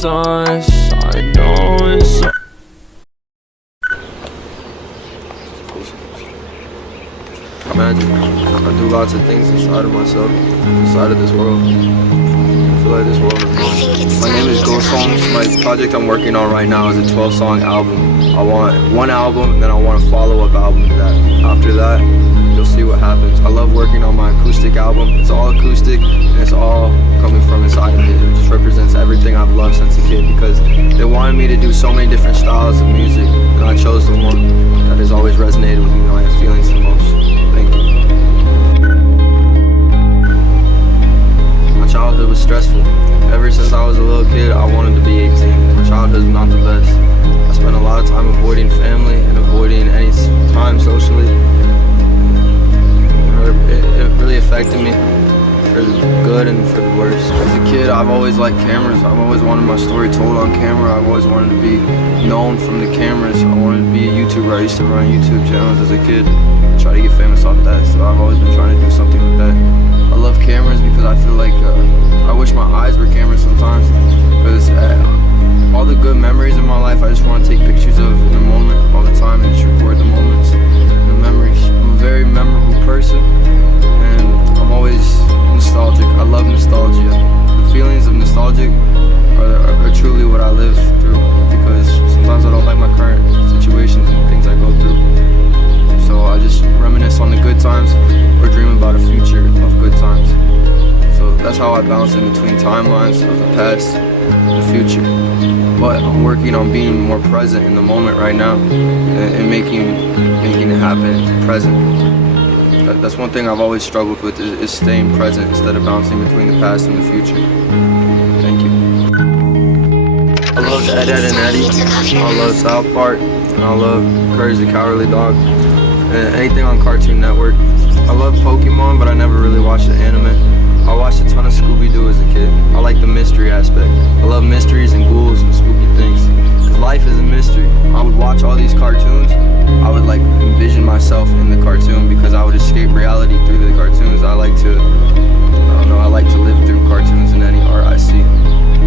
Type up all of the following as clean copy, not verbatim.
these eyes, I know it's Imagine, I do lots of things inside of myself, inside of this world. I feel like this world is mine. My name is GHOSTHOMES. My project I'm working on right now is a 12-song album. I want one album, and then I want a follow-up album to that. After that, you'll see what happens. I love working on my acoustic album. It's all acoustic, and it's all coming from inside of me. It just represents everything I've loved since a kid, because they wanted me to do so many different styles of music, and I chose the one that has always resonated with me, my feelings the most. Thank you. My childhood was stressful. Ever since I was a little kid, I wanted to be 18. My childhood was not the best. I spent a lot of time avoiding family and avoiding any time socially. It really affected me for the good and for the worse. As a kid, I've always liked cameras. I've always wanted my story told on camera. I've always wanted to be known from the cameras. I wanted to be a YouTuber. I used to run YouTube channels as a kid, try to get famous off that. So I've always been trying to do something with that. I love cameras because I feel like I wish my eyes were cameras sometimes, because all the good memories in my life I just want to take pictures of in the moment all the time and just record the moments and the memories. I'm a very memorable person, and I'm always nostalgic. I love nostalgia. The feelings of nostalgic are truly what I live through, because sometimes I don't like my current situations and things I go through. So I just reminisce on the good times or dream about a future of good times. So that's how I bounce in between timelines of the past and the future. But I'm working on being more present in the moment right now and making it happen present. That's one thing I've always struggled with, is staying present instead of bouncing between the past and the future. Thank you. I love Ed, Edd n Eddy. I love South Park. And I love Courage the Cowardly Dog. And anything on Cartoon Network. I love Pokemon, but I never really watched the anime. I watched a ton of Scooby-Doo as a kid. I like the mystery aspect. I love mysteries and ghouls and spooky things. Life is a mystery. I would watch all these cartoons. I would like envision myself in the cartoon, because I would escape reality through the cartoons. I like to live through cartoons and any art I see.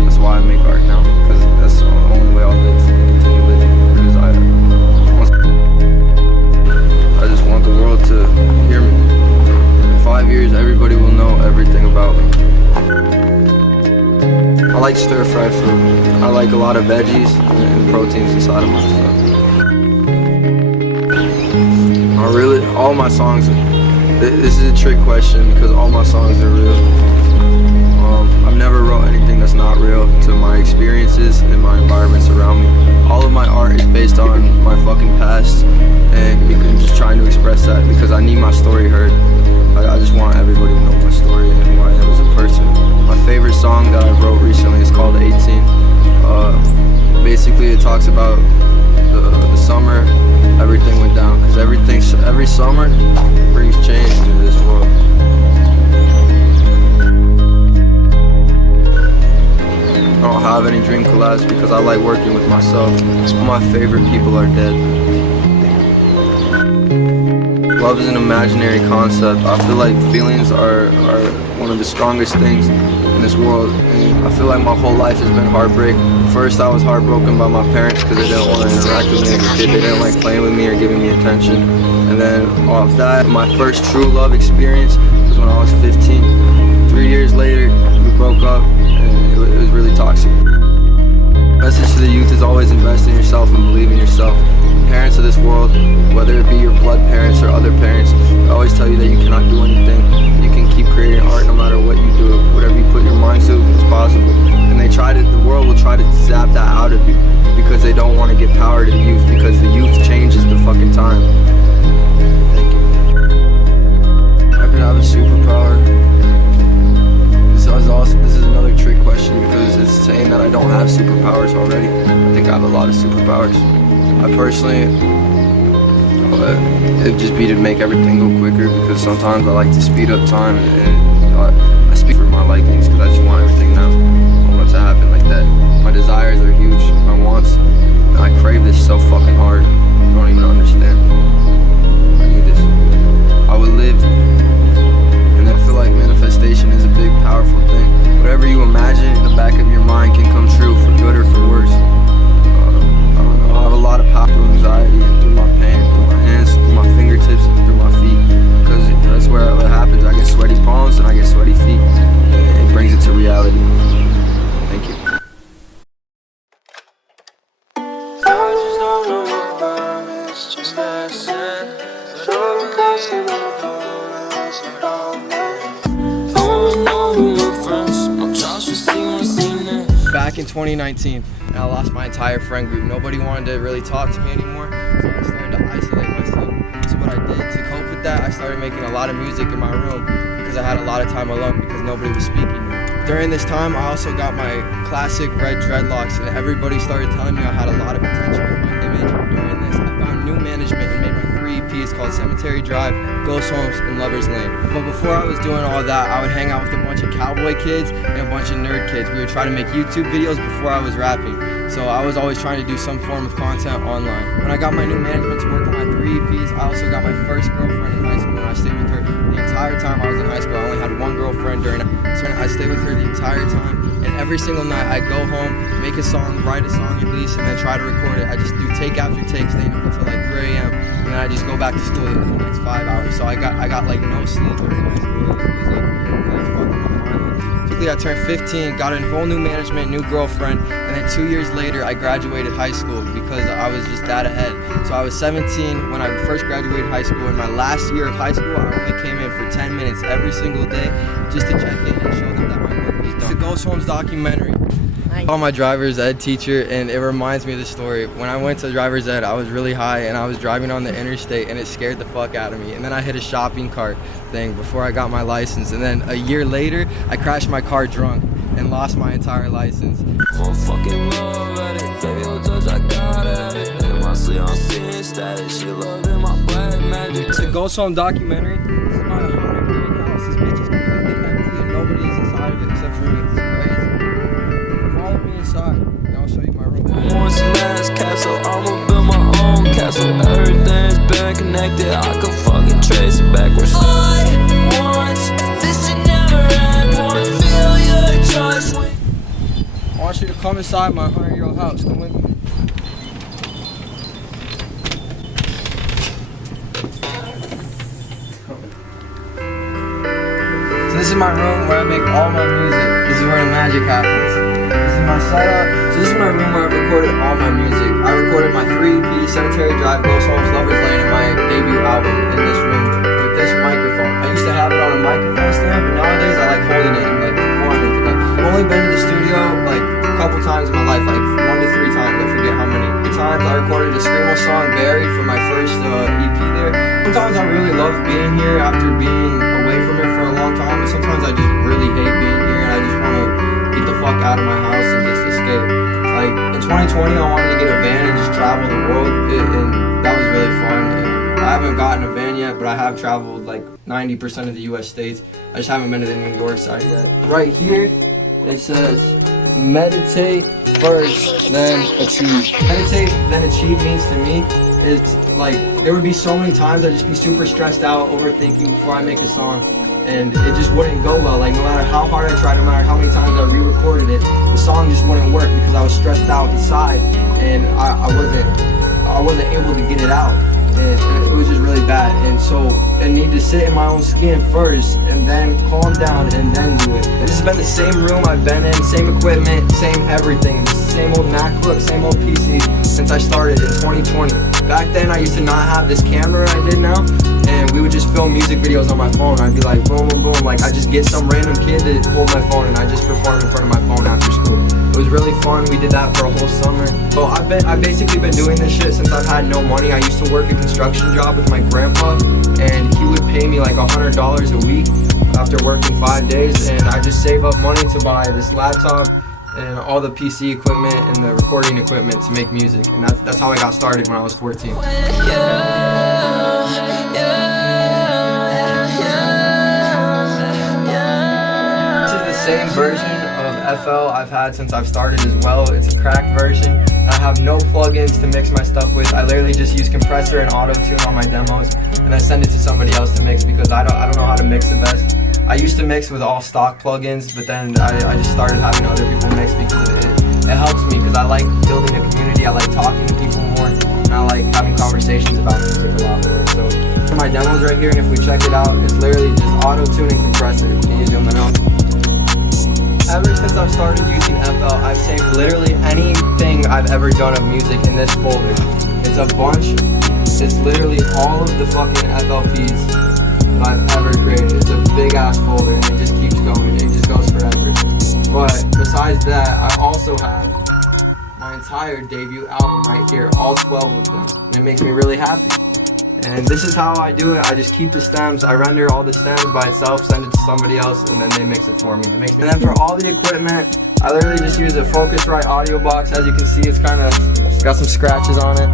That's why I make art now, because that's the only way I'll live, continue living. Because I just want the world to hear me. In 5 years, everybody will know everything about me. I like stir-fried food. I like a lot of veggies and proteins inside of my stuff. All my songs, this is a trick question, because all my songs are real. I've never wrote anything that's not real to my experiences and my environments around me. All of my art is based on my fucking past, and just trying to express that, because I need my story heard. I just want everybody to know my story and who I am as a person. My favorite song that I wrote recently is called 18. Basically it talks about the summer everything went down, because every summer brings change into this world. I don't have any dream collabs because I like working with myself. All my favorite people are dead. Love is an imaginary concept. I feel like feelings are one of the strongest things in this world. And I feel like my whole life has been heartbreak. First, I was heartbroken by my parents because they didn't want to interact with me as a kid. They didn't like playing with me or giving me attention. And then off that, my first true love experience was when I was 15. 3 years later, we broke up, and it was really toxic. Message to the youth is always invest in yourself and believe in yourself. Parents of this world, whether it be your blood parents or other parents, they always tell you that you cannot do anything. You can keep creating art no matter what you do. Whatever you put your mind to, it's possible. And the world will try to zap that out of you, because they don't want to give power to the youth, because the youth changes the fucking time. Thank you. I could have a superpower. This is another trick question, because it's saying that I don't have superpowers already. I think I have a lot of superpowers. I personally, it'd just be to make everything go quicker, because sometimes I like to speed up time, and I speak for my likings, because I just want everything now. I want it to happen like that. My desires are huge, my wants, and I crave this so fucking hard. I don't even understand. I need this. I would live, and I feel like manifestation is a big, powerful thing. Whatever you imagine in the back of your mind can come true, for good Back in 2019, and I lost my entire friend group. Nobody wanted to really talk to me anymore, so I started to isolate myself. So what I did to cope with that, I started making a lot of music in my room because I had a lot of time alone because nobody was speaking. During this time, I also got my classic red dreadlocks, and everybody started telling me I had a lot of potential with my image. During this, I found new management and made my 3 EPs called Cemetery Drive, Ghost Homes, and Lover's Lane. But before I was doing all that, I would hang out with a bunch of cowboy kids and a bunch of nerd kids. We would try to make YouTube videos before I was rapping. So I was always trying to do some form of content online. When I got my new management to work on my 3 EPs, I also got my first girlfriend in high school, and I stayed with her the entire time I was in high school. I only had one girlfriend during it, so I stayed with her the entire time. And every single night I go home, make a song, write a song at least, and then try to record it. I just do take after take, staying up until like 3 a.m. and then I just go back to school in the next 5 hours. So I got like no sleep during high school. It was fucking my mind. Quickly I turned 15, got a whole new management, new girlfriend, and then 2 years later I graduated high school because I was just that ahead. So I was 17 when I first graduated high school. In my last year of high school, I only came in for 10 minutes every single day just to check in and show them that my work was done. It's a Ghost Homes documentary. I called my driver's ed teacher, and it reminds me of the story. When I went to driver's ed, I was really high and I was driving on the interstate, and it scared the fuck out of me. And then I hit a shopping cart thing before I got my license, and then a year later I crashed my car drunk and lost my entire license. It's a Ghost Home documentary. This is my 100-year house. This bitch is completely empty and nobody's inside of it except for me. It's crazy. Follow me inside and I'll show you my room. Once the last castle, I'ma build my own castle. Everything's been connected, I can fucking trace it backwards. I want this to never end, wanna feel your trust. I want you to come inside my 100-year-old house. Come with me. So this is my room where I make all my music. This is where the magic happens. This is my setup. So this is my room where I've recorded all my music. I recorded my 3 EP, Cemetery Drive, Ghost Homes, Lover's Lane, and my debut album in this room with this microphone. I used to have it on a microphone stand, but nowadays I like holding it and like performing it. Like, I've only been to the studio like a couple times in my life, like 1 to 3 times. I forget how many. Times I recorded a screamo song, Buried, for my first EP there. Sometimes I really love being here after being away from it for a long time, but sometimes I just really hate being here and I just want to get the fuck out of my house and just escape. Like in 2020 I wanted to get a van and just travel the world, and that was really fun. And I haven't gotten a van yet, but I have traveled like 90% of the US states. I just haven't been to the New York side yet. Right here it says meditate first, then achieve. Meditate, then achieve means to me is like there would be so many times I'd just be super stressed out, overthinking before I make a song, and it just wouldn't go well. Like no matter how hard I tried, no matter how many times I re-recorded it, the song just wouldn't work because I was stressed out inside and I wasn't able to get it out. And it was just really bad, and so I need to sit in my own skin first and then calm down and then do it. This has been the same room I've been in, same equipment, same everything, same old MacBook, same old PC since I started in 2020. Back then I used to not have this camera I did now, and we would just film music videos on my phone. I'd be like boom boom boom, like I just get some random kid to hold my phone and I just perform in front of my phone after school. It was really fun. We did that for a whole summer. So I've basically been doing this shit since I've had no money. I used to work a construction job with my grandpa, and he would pay me like $100 a week after working 5 days, and I just save up money to buy this laptop and all the PC equipment and the recording equipment to make music, and that's how I got started when I was 14. This is the same version of FL I've had since I've started as well. It's a cracked version. I have no plugins to mix my stuff with. I literally just use compressor and auto-tune on my demos, and I send it to somebody else to mix because I don't know how to mix the best. I used to mix with all stock plugins, but then I just started having other people mix because it helps me because I like building a community. I like talking to people more, and I like having conversations about music a lot more. So my demos right here, and if we check it out, it's literally just auto-tune and compressor. Can you zoom in out? Ever since I've started using FL, I've saved literally anything I've ever done of music in this folder. It's a bunch It's literally all of the fucking FLPs that I've ever created. It's a big ass folder and it just keeps going. It just goes forever. But besides that, I also have my entire debut album right here, all 12 of them. And it makes me really happy. And this is how I do it. I just keep the stems. I render all the stems by itself, send it to somebody else, and then they mix it for me. And then for all the equipment, I literally just use a Focusrite audio box. As you can see, it's kind of got some scratches on it,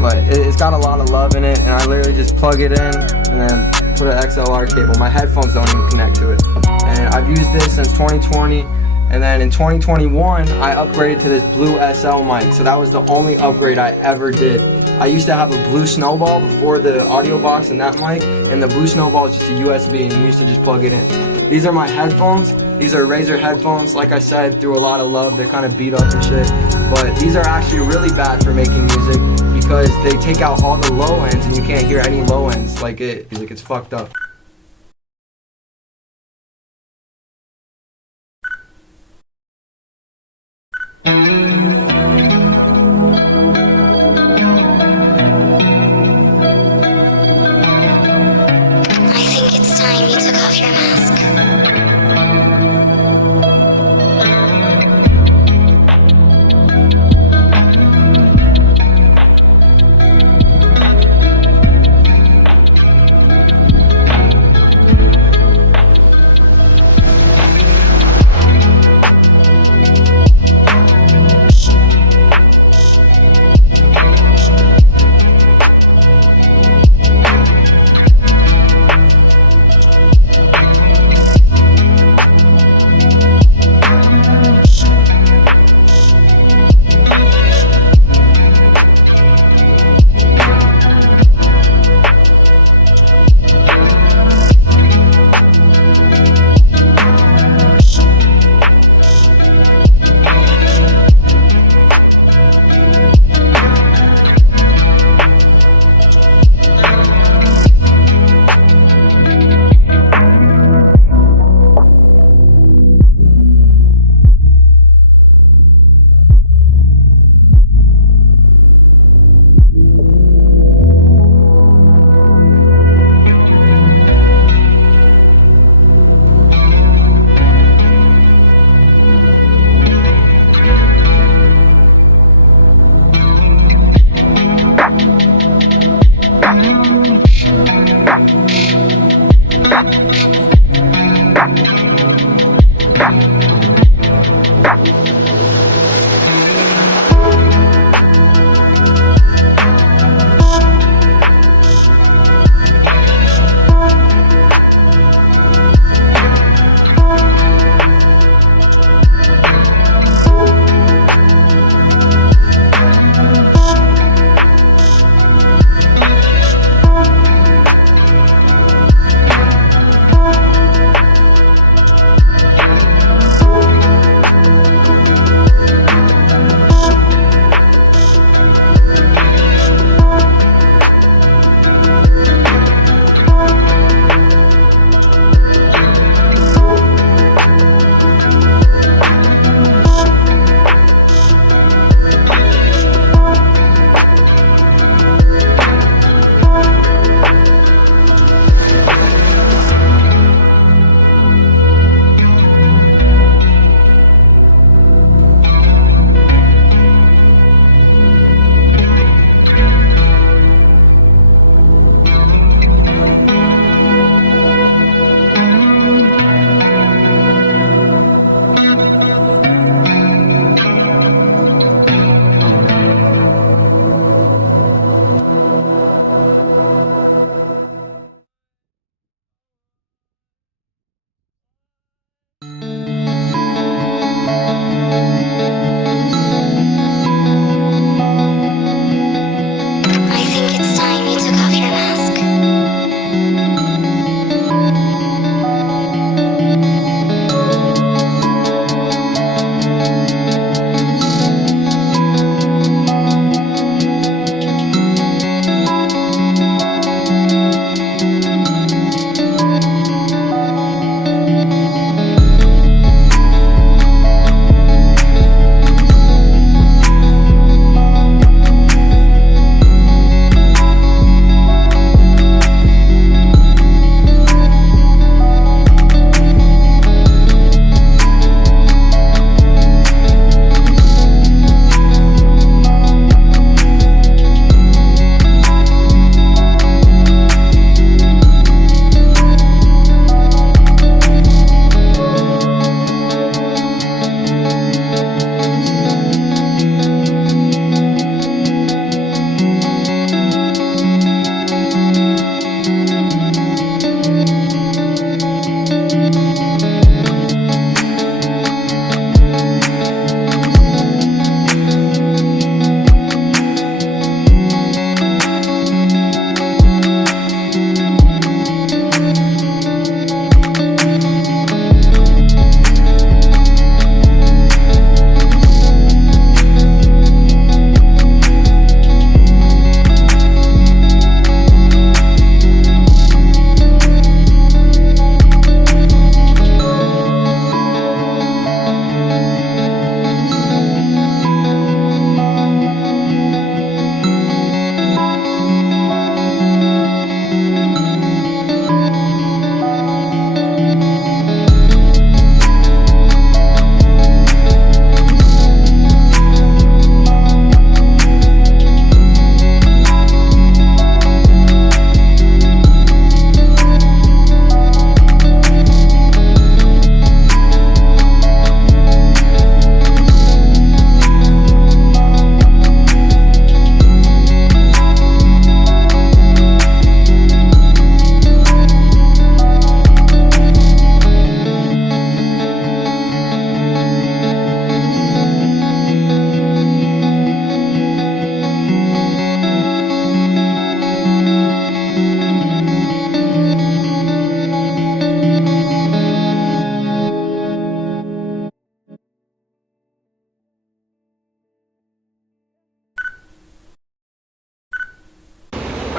but it's got a lot of love in it. And I literally just plug it in and then put an XLR cable. My headphones don't even connect to it. And I've used this since 2020. And then in 2021, I upgraded to this blue SL mic. So that was the only upgrade I ever did. I used to have a blue Snowball before the audio box and that mic, and the blue Snowball is just a USB and you used to just plug it in. These are my headphones. These are Razer headphones. Like I said, through a lot of love. They're kind of beat up and shit, but these are actually really bad for making music because they take out all the low ends and you can't hear any low ends. Like it's fucked up.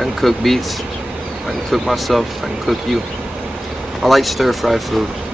can cook beets. I can cook myself. I can cook you. I like stir-fry food.